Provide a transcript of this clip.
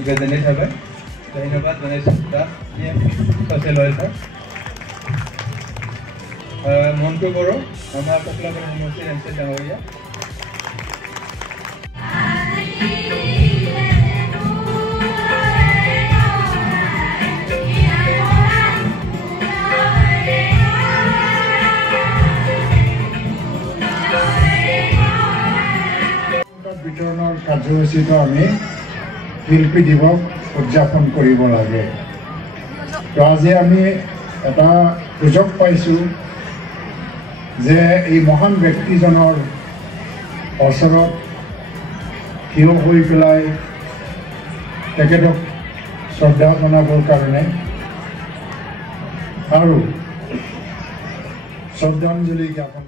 गोजोननाय थाबाय धन्यबाद जनायसै दा ससियेल वेलफेयार मन्टु बर' আমাৰ কপিলাবাৰী সমষ্টিৰ এমচি ডাঙৰীয়া বিতৰণৰ কাৰ্যসূচীটো আমি শিল্পী দিৱস উদযাপন কৰিব লাগে তো আজি আমি এটা সুযোগ পাইছোঁ যে এই মহান ব্যক্তিজনৰ ওচৰত থিয় হৈ পেলাই তেখেতক শ্ৰদ্ধা জনাবৰ কাৰণে আৰু শ্ৰদ্ধাঞ্জলি জ্ঞাপন